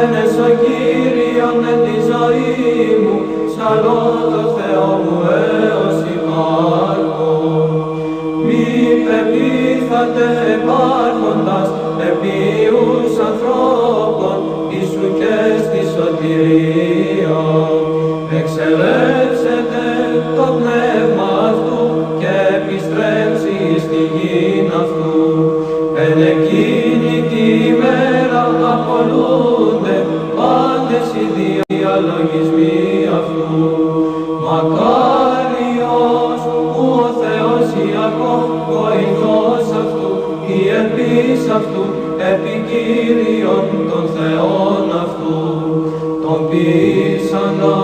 Ένεσο Κύριον εν τη ζωή μου, σαλώ το Θεό μου έως υπάρχω. Μη πεπίθατε υπάρχοντας επίους ανθρώπων, Ιησού και στη σωτηρία. Εξελεύσετε το πνεύμα αυτού και επιστρέψει στη γην αυτού. Εν εκείνη τη μέρα απολούνται πάντες οι διαλογισμοί αυτού. Μακάριος που ο Θεός Ιακώβ, βοηθός αυτού, η ελπίς αυτού, επικύριον των Θεών αυτού. Τον ποιήσαντα,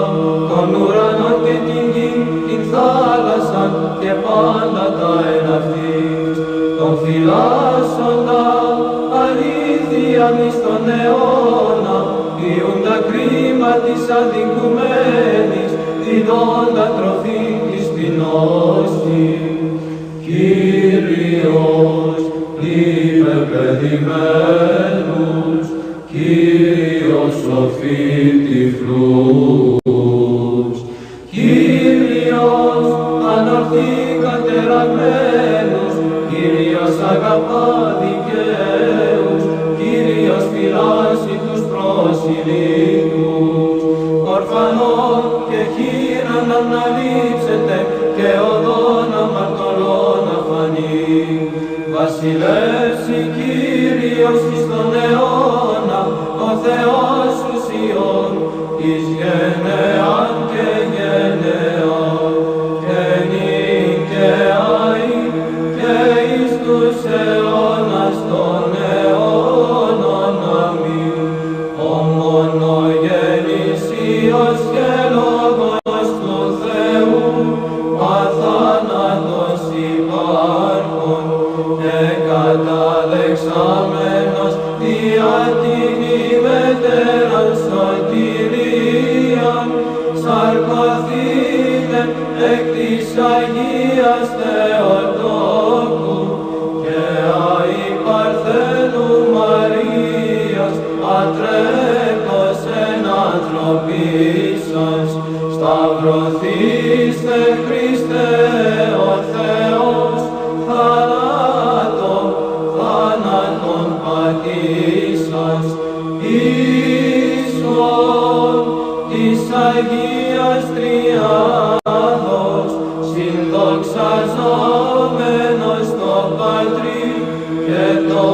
τον ουρανόν και την γη, την θάλασσαν και πάντα τα εν αυτής. Τον φυλάσσοντα, αλήθειαν εις τον αιώνα, ποιούντα κρίμα της αδικουμένης, διδόντα τροφή της πεινώστης. Κύριος υπερπαιδημένους, Κύριος σοφεί τυφλούς. Κύριος ανορθεί κατεραγμένους, Κύριος αγαπά δικαίους, Κύριος φυλάσσει τους προσιλήτους. Ορφανών και χείραν αναλείψετε και οδόν αμαρτωλών αφανεί. Βασιλεύσει Κύριος εις τον αιώνα, ο Θεός ουσιών, εις γενεάν και γενεάν, και νυν και αεί, και εις τους αιώνας των αιώνων. Αμήν. Ο μονογενής Υιός και Λόγος του Θεού, αθάνατος υπάρχων, και καταδεξάμενος δια την ημετέραν σωτηρίαν, σαρκωθείτε εκ της Αγίας Θεοτόκου και αη Παρθένου Μαρίας, ατρέπτος εν ανθρωπίσας, σταυρωθήστε Χριστέ ο Θεός, θάνατον πατήσας, ίσον της Αγίας Τριάδος, συνδοξαζόμενος το Πατρί και το